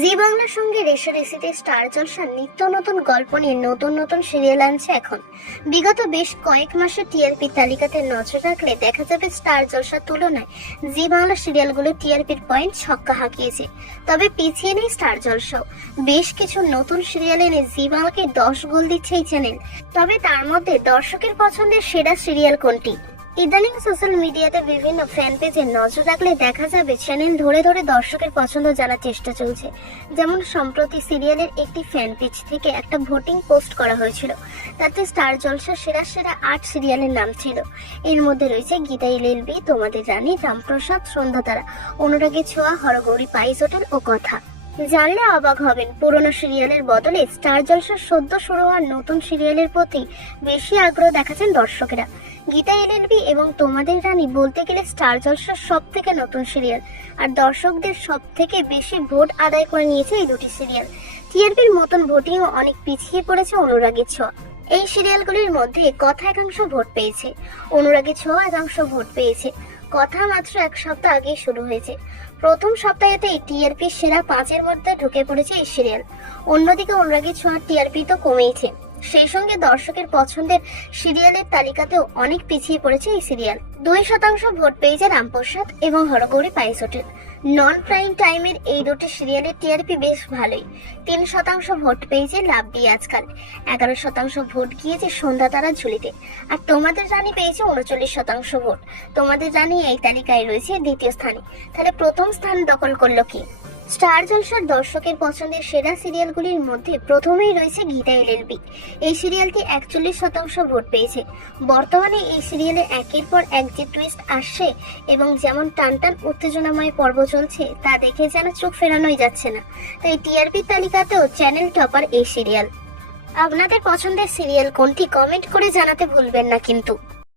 জি বাংলার সঙ্গে ratio রেসিতে star জলসা নিত্য নতুন গল্প নিয়ে নতুন নতুন সিরিয়াল আনছে এখন। বিগত বেশ কয়েক মাসের টিআরপি তালিকাতে নজর রাখলে দেখা যাবে স্টার জলসার তুলনায় জি বাংলা সিরিয়ালগুলো টিআরপির পয়েন্ট ছক্কা হাঁকিয়েছে। তবে পিছিয়ে নেই স্টার জলসাও। বেশ কিছু নতুন সিরিয়াল এনে জি বাংলাকে দশ গোল দিচ্ছে এই চ্যানেল তবে তার মধ্যে দর্শকের পছন্দের সেরা সিরিয়াল কোনটি? ইদানিং সোশ্যাল মিডিয়াতে বিভিন্ন ফ্যান পেজে নজর রাখলে দেখা যাবে চ্যানেল ধরে ধরে দর্শকের পছন্দ জানার চেষ্টা চলছে। যেমন সম্প্রতি সিরিয়ালের একটি ফ্যান পেজ থেকে একটা ভোটিং পোস্ট করা হয়েছিল। তাতে স্টার জলসা সেরা সেরা আট সিরিয়ালের নাম ছিল। এর মধ্যে রয়েছে গীতা এলএলবি তোমাদের রানী, রামপ্রসাদ সন্ধ্যাতারা অনুরাগী ছোঁয়া, হরগৌরী পাইস হোটেল ও কথা। জানলে অবাক হবেন, পুরনো সিরিয়ালের বদলে স্টার জলসার সদ্য শুরু হওয়ার নতুন সিরিয়ালের প্রতি বেশি আগ্রহ দেখাচ্ছেন দর্শকেরা। গীতা এলএলবি এবং তোমাদের রানী বলতে গেলে স্টার জলসার সব থেকে নতুন সিরিয়াল, আর দর্শকদের সব থেকে বেশি ভোট আদায় করে নিয়েছে এই দুটি সিরিয়াল। টিআরপির মতন ভোটিংও অনেক পিছিয়ে পড়েছে অনুরাগের ছোঁয়া। এই সিরিয়ালগুলির মধ্যে কথা একাংশ ভোট পেয়েছে, অনুরাগের ছোঁয়া একাংশ ভোট পেয়েছে। কথা মাত্র এক সপ্তাহ আগে শুরু হয়েছে। প্রথম সপ্তাহেতে টিআরপি সেরা পাঁচের মধ্যে ঢুকে পড়েছে এই সিরিয়াল অন্যদিকে অনুরাগী ছোঁয়ার টিআরপি তো কমেইছে। সেই সঙ্গে দর্শকের পছন্দের সিরিয়ালের তালিকাতেও অনেক পিছিয়ে পড়েছে এই সিরিয়াল দুই শতাংশ ভোট পেয়েছে রামপ্রসাদ এবং হরগৌরী পাইস হোটেল নন প্রাইম টাইমের এই দুটি সিরিয়ালের টিআরপি বেশ ভালোই। তিন শতাংশ ভোট পেয়েছে লাভ দিয়ে আজকাল। এগারো শতাংশ ভোট গিয়েছে সন্ধ্যা তারা ঝুলিতে। আর তোমাদের রানী পেয়েছে উনচল্লিশ শতাংশ ভোট। তোমাদের রানী এই তালিকায় রয়েছে দ্বিতীয় স্থানে। তাহলে প্রথম স্থান দখল করল কি? স্টার জলসার দর্শকের পছন্দের সেরা সিরিয়ালগুলির মধ্যে প্রথমেই রয়েছে গীতা এলএলবি এই সিরিয়ালটি একচল্লিশ শতাংশ ভোট পেয়েছে। বর্তমানে এই সিরিয়ালে একের পর এক যে টুইস্ট আসছে এবং যেমন টানটান উত্তেজনাময় পর্ব চলছে, তা দেখে যেন চোখ ফেরানোই যাচ্ছে না। তাই টিআরপি তালিকাতেও চ্যানেল টপার এই সিরিয়াল। আপনাদের পছন্দের সিরিয়াল কোনটি কমেন্ট করে জানাতে ভুলবেন না কিন্তু।